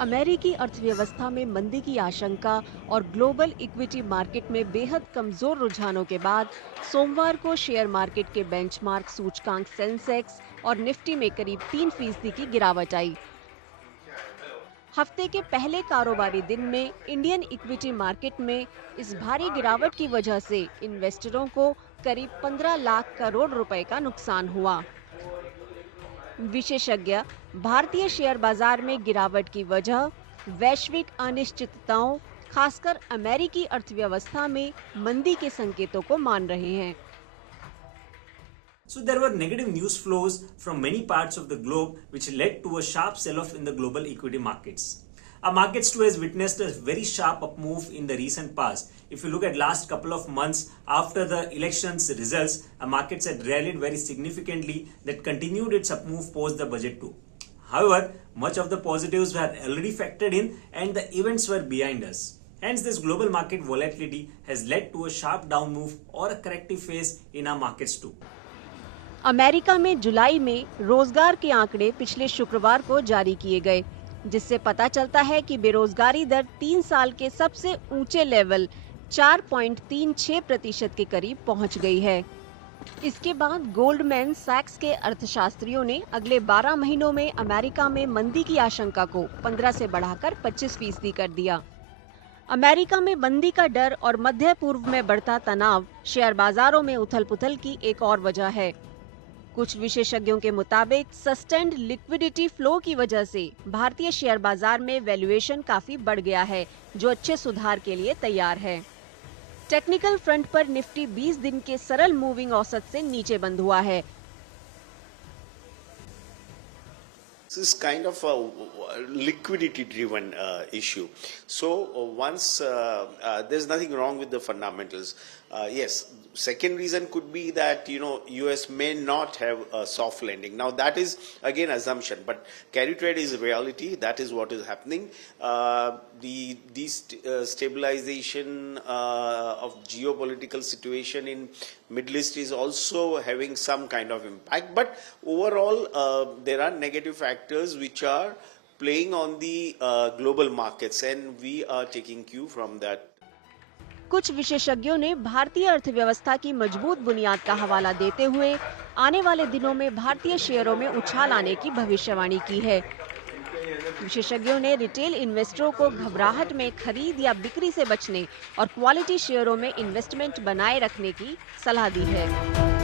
अमेरिकी अर्थव्यवस्था में मंदी की आशंका और ग्लोबल इक्विटी मार्केट में बेहद कमजोर रुझानों के बाद सोमवार को शेयर मार्केट के बेंचमार्क सूचकांक सेंसेक्स और निफ्टी में करीब 3% की गिरावट आई। हफ्ते के पहले कारोबारी दिन में इंडियन इक्विटी मार्केट में इस भारी गिरावट की वजह से इन्वेस्टरों को करीब 15 लाख करोड़ रुपए का नुकसान हुआ। विशेषज्ञ भारतीय शेयर बाजार में गिरावट की वजह वैश्विक अनिश्चितताओं, खासकर अमेरिकी अर्थव्यवस्था में मंदी के संकेतों को मान रहे हैं। So there were negative news flows from many parts of the globe which led to a sharp sell-off in the global equity markets. Our markets too has witnessed a very sharp up move in the recent past. If you look at last couple of months after the elections results, our markets had rallied very significantly that continued its up move post the budget too. However, much of the positives were already factored in and the events were behind us. Hence, this global market volatility has led to a sharp down move or a corrective phase in our markets too. America में जुलाई में रोजगार के आंकड़े पिछले शुक्रवार को जारी किए गए, जिससे पता चलता है कि बेरोजगारी दर 3 साल के सबसे ऊंचे लेवल 4.36% के करीब पहुंच गई है। इसके बाद गोल्डमैन सैक्स के अर्थशास्त्रियों ने अगले 12 महीनों में अमेरिका में मंदी की आशंका को 15 से बढ़ाकर 25% कर दिया। अमेरिका में मंदी का डर और मध्य पूर्व में बढ़ता तनाव शेयर बाजारों में उथल-पुथल की एक और वजह है। कुछ विशेषज्ञों के मुताबिक सस्टेन्ड लिक्विडिटी फ्लो की वजह से भारतीय शेयर बाजार में वैल्यूएशन काफी बढ़ गया है, जो अच्छे सुधार के लिए तैयार है। टेक्निकल फ्रंट पर निफ्टी 20 दिन के सरल मूविंग औसत से नीचे बंद हुआ है। This is kind of a liquidity-driven issue. So once there's nothing wrong with the fundamentals. Yes, second reason could be that US may not have a soft landing. Now that is again assumption, but carry trade is reality. That is what is happening. The stabilization of geopolitical situation in Middle East is also having some kind of impact. But overall, there are negative factors which are playing on the global markets, and we are taking cue from that. कुछ विशेषज्ञों ने भारतीय अर्थव्यवस्था की मजबूत बुनियाद का हवाला देते हुए आने वाले दिनों में भारतीय शेयरों में उछाल आने की भविष्यवाणी की है। विशेषज्ञों ने रिटेल इन्वेस्टरों को घबराहट में खरीद या बिक्री से बचने और क्वालिटी शेयरों में इन्वेस्टमेंट बनाए रखने की सलाह दी है।